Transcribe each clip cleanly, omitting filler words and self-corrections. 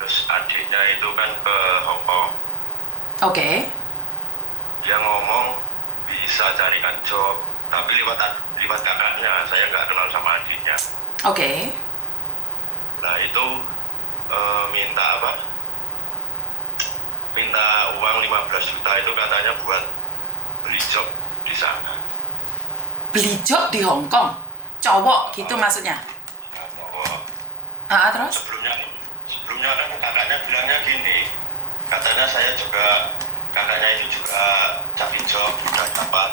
Terus adiknya itu kan ke Hong Kong. Oke. Dia ngomong bisa carikan job, tapi lewat kakaknya. Saya nggak kenal sama adiknya. Oke. Nah itu minta apa? Minta uang 15 juta itu katanya buat beli job di sana. Beli job di Hong Kong? Cowok gitu maksudnya? Ya, bahwa Terus? sebelumnya kan kakaknya bilangnya gini, katanya kakaknya itu juga cari job, udah dapat,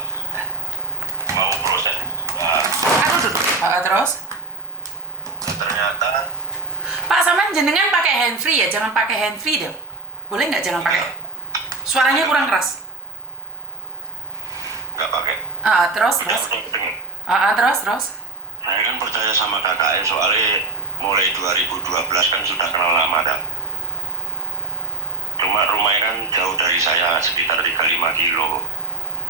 mau proses juga. Aku duduk. Terus? Dan ternyata Pak, sampean jenengan pakai handfree ya, jangan pakai handfree deh. Boleh nggak jangan pakai? Suaranya kurang keras. nggak pakai. Terus? Terus? Saya kan percaya sama kakaknya soalnya mulai 2012 kan sudah kenal lama kan. Cuma rumahnya kan jauh dari saya sekitar 35 kilo.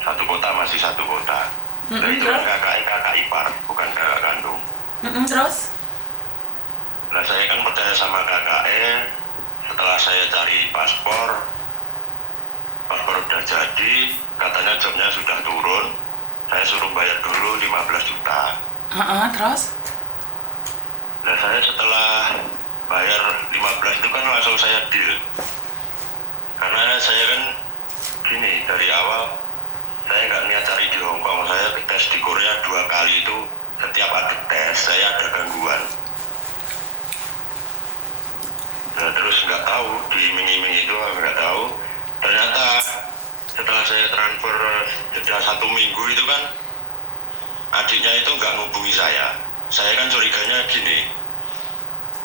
Satu kota masih satu kota. Dan itu kan kakak ipar, bukan kakak kandung. Terus? Nah saya kan percaya sama kakaknya. Setelah saya cari paspor udah jadi, katanya jobnya sudah turun. Saya suruh bayar dulu 15 juta. Terus? Nah saya setelah bayar 15 itu kan langsung saya deal. Karena saya kan gini, dari awal saya nggak niat cari di Hong Kong. Saya tes di Korea 2 kali itu, setiap ada tes saya ada gangguan. Nah terus nggak tahu, diiming-iming itu nggak tahu. Ternyata setelah saya transfer jeda 1 minggu itu kan adiknya itu nggak ngubungi saya. Saya kan curiganya gini,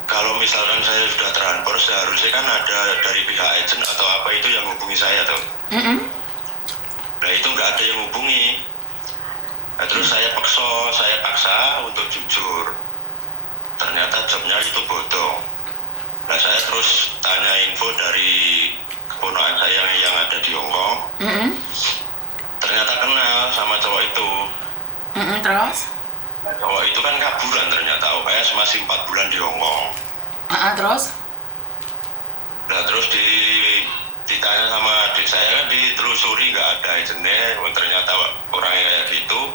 kalau misalkan saya sudah transfer seharusnya kan ada dari pihak agent atau apa itu yang hubungi saya tuh. Nah itu nggak ada yang hubungi. Nah, terus saya paksa untuk jujur. Ternyata jobnya itu bodong. Nah saya terus tanya info dari keponakan saya yang ada di Hong Kong. Ternyata kenal sama cowok itu. Terus? Nah, cowok itu kan kaburan ternyata. OKS masih 4 bulan di Hong Kong. Terus? Nah terus ditanya sama adik saya kan ditelusuri nggak ada agentnya. Ternyata orangnya kayak gitu.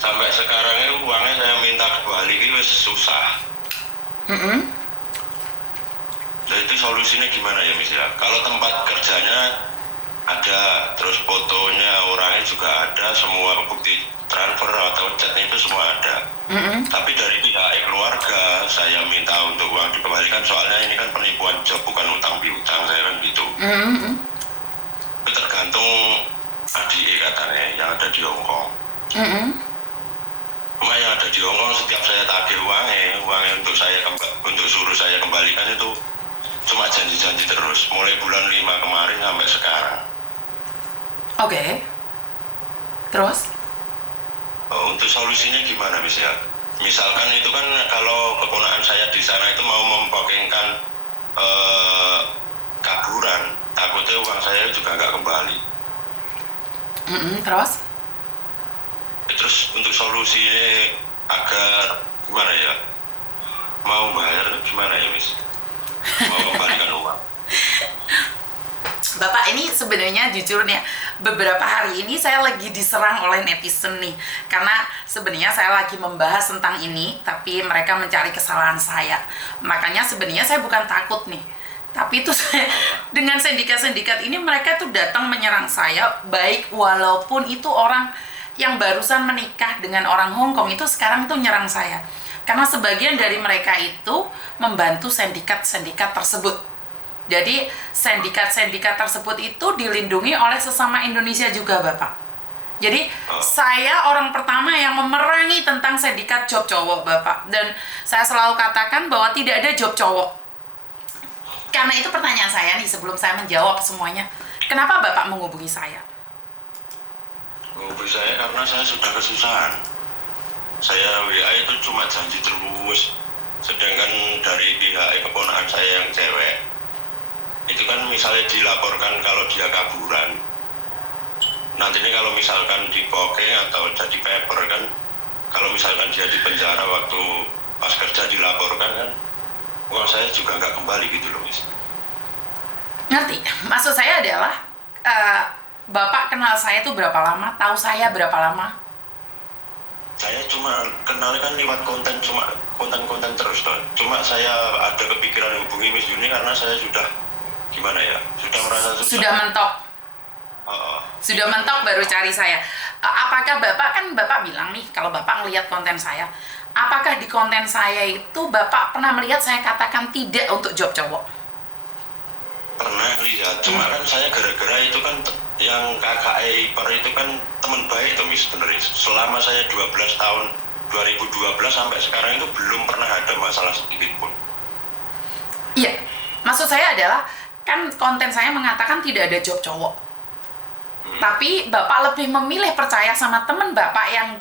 Sampai sekarang ini uangnya saya minta kembali ini wis susah. Nah itu solusinya gimana ya Miss ya? Kalau tempat kerjanya ada, terus fotonya orangnya juga ada, semua bukti transfer atau chatnya itu semua ada. Tapi dari pihak keluarga saya minta untuk uang dikembalikan, soalnya ini kan penipuan job bukan utang piutang, saya kan gitu. Itu tergantung adik katanya yang ada di Hong Kong. Cuma yang ada di Hong Kong setiap saya tagih uangnya untuk suruh saya kembalikan itu cuma janji-janji terus, mulai bulan 5 kemarin sampai sekarang. Oke. Terus? Untuk solusinya gimana Miss ya? Misalkan itu kan kalau keponakan saya di sana itu mau mempokengkan kaburan, takutnya uang saya juga nggak kembali. Terus? Terus untuk solusinya agar gimana ya? Mau bayar gimana ya Miss? Mau kembalikan uang. Bapak, ini sebenarnya jujur nih, beberapa hari ini saya lagi diserang oleh netizen nih. Karena sebenarnya saya lagi membahas tentang ini, tapi mereka mencari kesalahan saya. Makanya sebenarnya saya bukan takut nih. Tapi itu dengan sindikat-sindikat ini mereka tuh datang menyerang saya, baik walaupun itu orang yang barusan menikah dengan orang Hong Kong itu sekarang tuh nyerang saya. Karena sebagian dari mereka itu membantu sindikat-sindikat tersebut. Jadi sindikat-sindikat tersebut itu dilindungi oleh sesama Indonesia juga, Bapak. Jadi saya orang pertama yang memerangi tentang sindikat job cowok, Bapak. Dan saya selalu katakan bahwa tidak ada job cowok. Karena itu pertanyaan saya nih sebelum saya menjawab semuanya. Kenapa Bapak menghubungi saya? Menghubungi saya karena saya sudah kesusahan. Saya WA itu cuma janji terus. Sedangkan dari pihak keponakan saya yang cewek, itu kan misalnya dilaporkan kalau dia kaburan, nanti ini kalau misalkan dipokeng atau jadi paper kan, kalau misalkan dia di penjara waktu pas kerja dilaporkan kan, uang saya juga nggak kembali gitu loh, Miss. Ngerti? Maksud saya adalah Bapak kenal saya itu berapa lama? Tahu saya berapa lama? Saya cuma kenal kan lewat konten, cuma konten-konten terus toh. Cuma saya ada kepikiran hubungi Miss Yuni karena saya sudah gimana ya, sudah merasa susah. Sudah mentok. Sudah mentok baru cari saya. Apakah Bapak bilang nih, kalau Bapak ngelihat konten saya, apakah di konten saya itu Bapak pernah melihat saya katakan tidak untuk job cowok? Pernah lihat, cuma kan saya gara-gara itu kan yang kakak ipar itu kan teman baik tuh Miss sebenarnya. Selama saya 12 tahun 2012 sampai sekarang itu belum pernah ada masalah sedikit pun. Iya, maksud saya adalah kan konten saya mengatakan tidak ada job cowok. Tapi Bapak lebih memilih percaya sama teman Bapak yang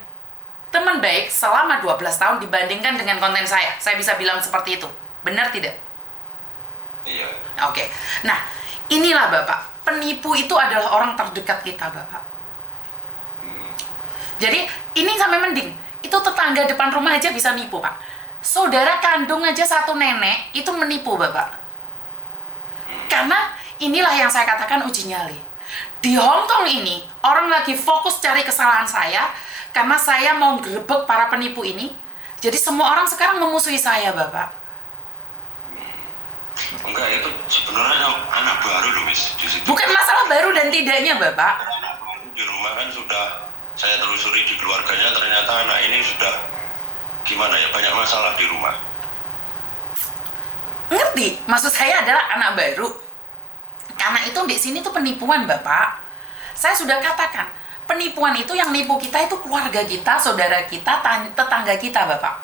teman baik selama 12 tahun dibandingkan dengan konten saya. Saya bisa bilang seperti itu. Benar tidak? Iya. Oke. Nah, inilah Bapak. Penipu itu adalah orang terdekat kita, Bapak. Jadi, ini sampai mending. Itu tetangga depan rumah aja bisa nipu, Pak. Saudara kandung aja satu nenek, itu menipu, Bapak. Karena inilah yang saya katakan uji nyali. Di Hongkong ini, orang lagi fokus cari kesalahan saya, karena saya mau grebek para penipu ini. Jadi semua orang sekarang memusuhi saya, Bapak. Enggak, itu sebenarnya anak baru loh, Miss. Di situ. Bukan masalah baru dan tidaknya, Bapak. Anak baru di rumah kan sudah saya telusuri di keluarganya, ternyata anak ini sudah gimana ya, banyak masalah di rumah. Ngerti? Maksud saya adalah anak baru. Karena itu di sini tuh penipuan, Bapak. Saya sudah katakan, penipuan itu yang nipu kita itu keluarga kita, saudara kita, tetangga kita, Bapak.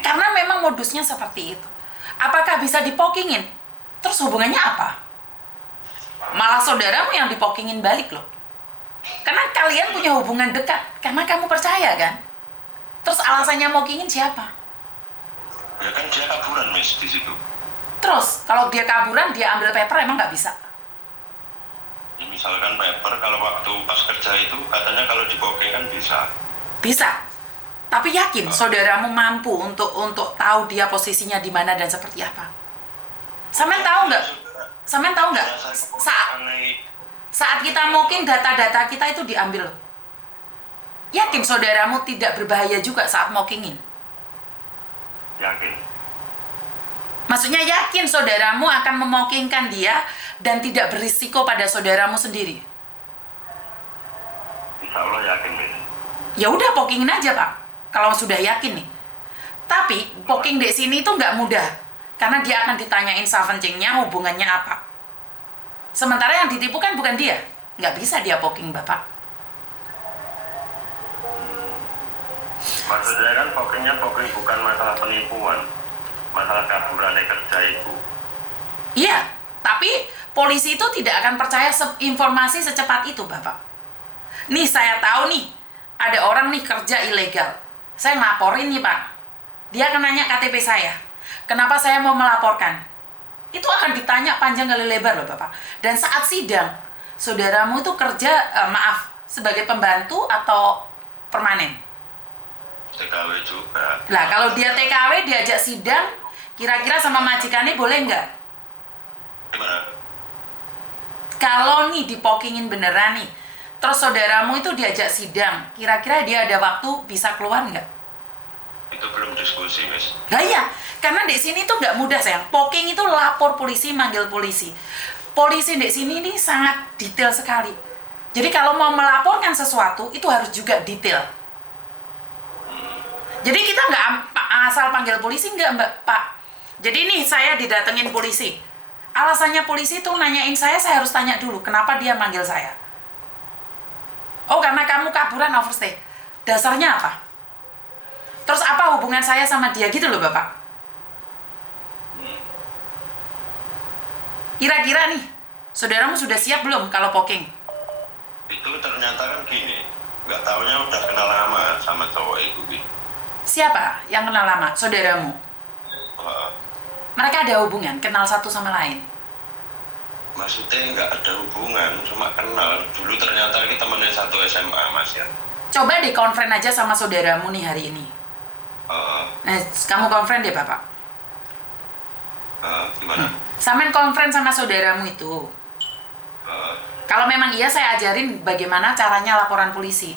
Karena memang modusnya seperti itu. Apakah bisa dipokingin? Terus hubungannya apa? Malah saudaramu yang dipokingin balik loh. Karena kalian punya hubungan dekat. Karena kamu percaya kan? Terus alasannya mokingin siapa? Ya kan dia kaburan, Miss, di situ. Terus, kalau dia kaburan, dia ambil paper emang nggak bisa? Ya, misalkan paper, kalau waktu pas kerja itu katanya kalau dipoking kan bisa. Bisa. Tapi yakin saudaramu mampu untuk tahu dia posisinya di mana dan seperti apa? Sampean tahu nggak? Sampean tahu nggak? Saat kita mungkin data-data kita itu diambil. Yakin saudaramu tidak berbahaya juga saat mockingin? Yakin. Maksudnya yakin saudaramu akan memockingkan dia dan tidak berisiko pada saudaramu sendiri? Insya Allah yakin, Miss. Ya udah pockingin aja, Pak. Kalau sudah yakin nih. Tapi poking di sini itu nggak mudah. Karena dia akan ditanyain savencingnya, hubungannya apa. Sementara yang ditipu kan bukan dia. Nggak bisa dia poking, Bapak. Maksudnya kan poking bukan masalah penipuan. Masalah kaburannya kerja itu. Iya, tapi polisi itu tidak akan percaya informasi secepat itu, Bapak. Nih, saya tahu nih, ada orang nih kerja ilegal. Saya ngelaporin nih, Pak. Dia akan nanya KTP saya. Kenapa saya mau melaporkan? Itu akan ditanya panjang kali lebar loh, Bapak. Dan saat sidang, saudaramu itu kerja, sebagai pembantu atau permanen? TKW juga. Nah, kalau dia TKW diajak sidang, kira-kira sama majikannya boleh nggak? Gimana? Kalau nih dipokingin beneran nih, terus saudaramu itu diajak sidang, kira-kira dia ada waktu bisa keluar nggak? Itu belum diskusi, Miss. Nah iya, karena di sini tuh nggak mudah, sayang. Poking itu lapor polisi, manggil polisi. Polisi di sini ini sangat detail sekali. Jadi kalau mau melaporkan sesuatu, itu harus juga detail. Jadi kita nggak asal panggil polisi, nggak, Pak. Jadi nih saya didatengin polisi. Alasannya polisi tuh nanyain saya harus tanya dulu, kenapa dia manggil saya? Oh, karena kamu kaburan overstay. Dasarnya apa? Terus apa hubungan saya sama dia gitu loh, Bapak? Kira-kira nih, saudaramu sudah siap belum kalau poking? Itu ternyata kan gini, nggak taunya udah kenal lama sama cowok itu, gitu. Siapa yang kenal lama? Saudaramu? Mereka ada hubungan, kenal satu sama lain? Maksudnya nggak ada hubungan, cuma kenal. Dulu ternyata kita temenin satu SMA, Mas ya. Coba deh konfren aja sama saudaramu nih hari ini. Nah, kamu konfren deh, Bapak. Gimana? Sampean conference sama saudaramu itu. Kalau memang iya, saya ajarin bagaimana caranya laporan polisi.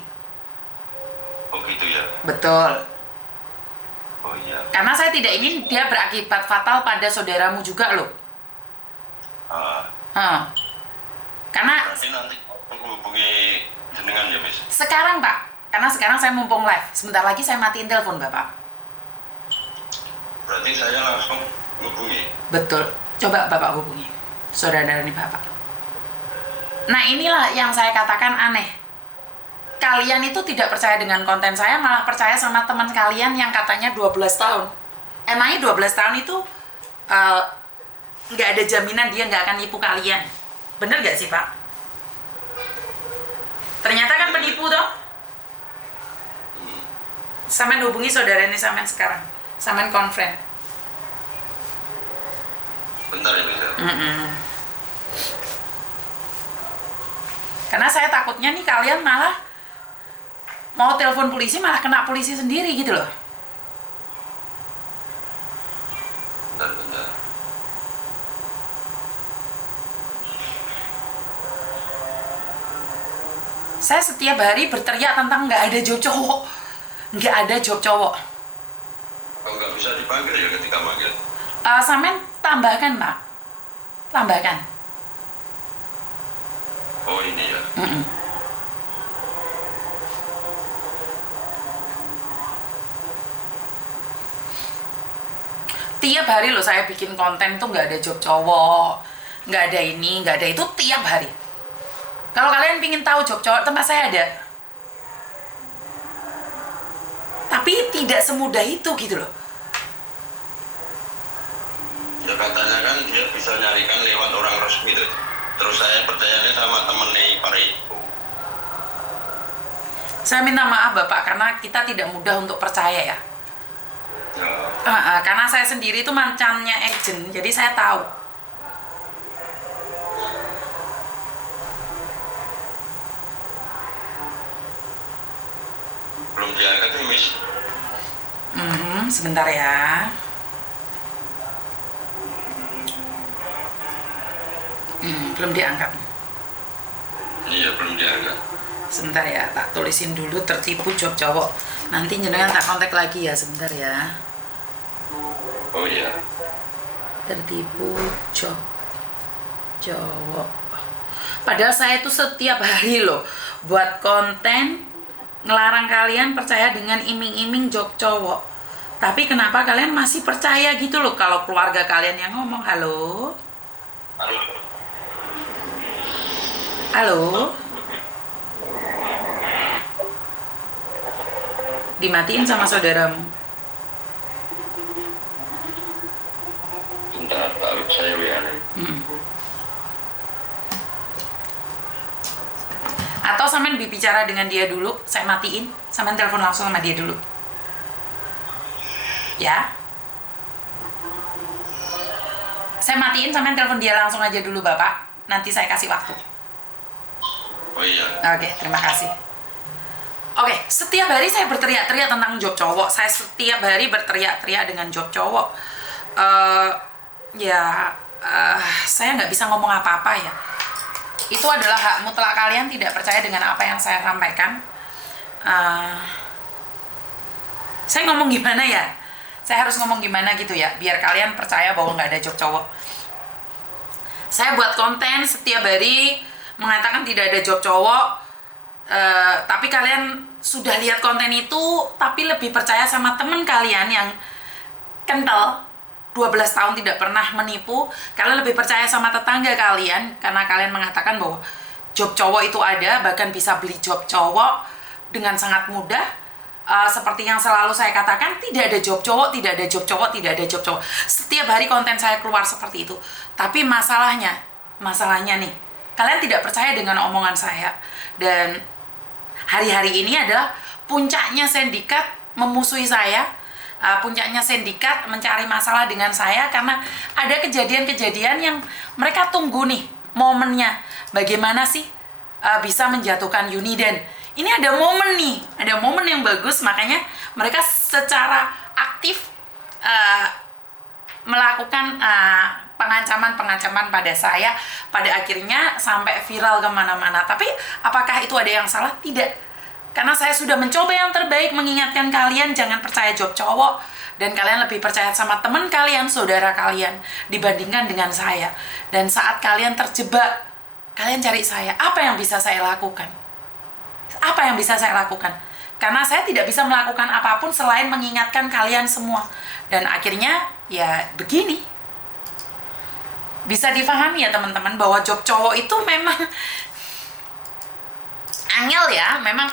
Oh gitu ya? Betul. Oh iya. Karena saya tidak ingin dia berakibat fatal pada saudaramu juga loh. Karena Berarti nanti aku hubungi jenengan ya, Miss? sekarang Pak, karena sekarang saya mumpung live, sebentar lagi saya matiin telepon Bapak. Berarti saya langsung hubungi? Betul, coba Bapak hubungi saudara ini Bapak. Nah inilah yang saya katakan aneh. Kalian itu tidak percaya dengan konten saya, malah percaya sama teman kalian yang katanya 12 tahun. Emangnya 12 tahun itu nggak ada jaminan dia nggak akan nipu kalian. Bener nggak sih Pak? Ternyata kan penipu toh. Sampean hubungi saudara ini sampean sekarang. Sampean conference. Bentar ya, Miss? Karena saya takutnya nih kalian malah mau telepon polisi malah kena polisi sendiri gitu loh. Bentar. Saya setiap hari berteriak tentang nggak ada job cowok. Nggak ada job cowok. Kalau nggak bisa dipanggil ya ketika manggil? Sampean tambahkan Pak. Tambahkan. Oh ini ya? Tiap hari loh saya bikin konten tuh nggak ada job cowok. Nggak ada ini, nggak ada itu tiap hari. Kalau kalian pingin tahu job cowok, tempat saya ada. Tapi tidak semudah itu gitu loh. Ya katanya kan dia bisa nyarikan lewat orang resmi tuh. Terus saya percayanya sama temennya Pak itu. Saya minta maaf Bapak karena kita tidak mudah untuk percaya ya. Karena saya sendiri itu mancannya agent, jadi saya tahu. Belum diangkat nih, Miss? Sebentar ya. Belum diangkat. Iya, belum diangkat. Sebentar ya, tak tulisin dulu tertipu job cowok. Nanti jenengan tak kontak lagi ya, sebentar ya. Oh iya. Tertipu job cowok. Padahal saya itu setiap hari loh buat konten ngelarang kalian percaya dengan iming-iming job cowok. Tapi kenapa kalian masih percaya gitu loh kalau keluarga kalian yang ngomong? Halo? Halo? Dimatiin sama saudaramu. Bentar, Pak, saya WA. Atau sampean bicara dengan dia dulu, saya matiin, sampean telepon langsung sama dia dulu. Ya? Saya matiin, sampean telepon dia langsung aja dulu Bapak. Nanti saya kasih waktu. Oh iya. Oke, terima kasih. Oke, setiap hari saya berteriak-teriak tentang job cowok. Saya setiap hari berteriak-teriak dengan job cowok. Saya nggak bisa ngomong apa-apa ya. Itu adalah hak mutlak kalian tidak percaya dengan apa yang saya sampaikan. Saya ngomong gimana ya? Saya harus ngomong gimana gitu ya, biar kalian percaya bahwa nggak ada job cowok. Saya buat konten setiap hari mengatakan tidak ada job cowok. Tapi kalian sudah lihat konten itu, tapi lebih percaya sama temen kalian yang kental 12 tahun tidak pernah menipu. Kalian lebih percaya sama tetangga kalian karena kalian mengatakan bahwa job cowok itu ada, bahkan bisa beli job cowok dengan sangat mudah. Seperti yang selalu saya katakan, tidak ada job cowok, tidak ada job cowok, tidak ada job cowok. Setiap hari konten saya keluar seperti itu. Tapi masalahnya nih, kalian tidak percaya dengan omongan saya. Dan hari-hari ini adalah puncaknya sindikat memusuhi saya. Puncaknya sindikat mencari masalah dengan saya karena ada kejadian-kejadian yang mereka tunggu nih momennya. Bagaimana sih bisa menjatuhkan Yuniden? Ini ada momen nih, ada momen yang bagus, makanya mereka secara aktif melakukan pengancaman-pengancaman pada saya, pada akhirnya sampai viral kemana-mana. Tapi apakah itu ada yang salah? Tidak. Karena saya sudah mencoba yang terbaik mengingatkan kalian jangan percaya job cowok, dan kalian lebih percaya sama teman kalian, saudara kalian dibandingkan dengan saya. Dan saat kalian terjebak, kalian cari saya. Apa yang bisa saya lakukan? Apa yang bisa saya lakukan? Karena saya tidak bisa melakukan apapun selain mengingatkan kalian semua. Dan akhirnya ya begini. Bisa difahami ya teman-teman bahwa job cowok itu memang angel ya, memang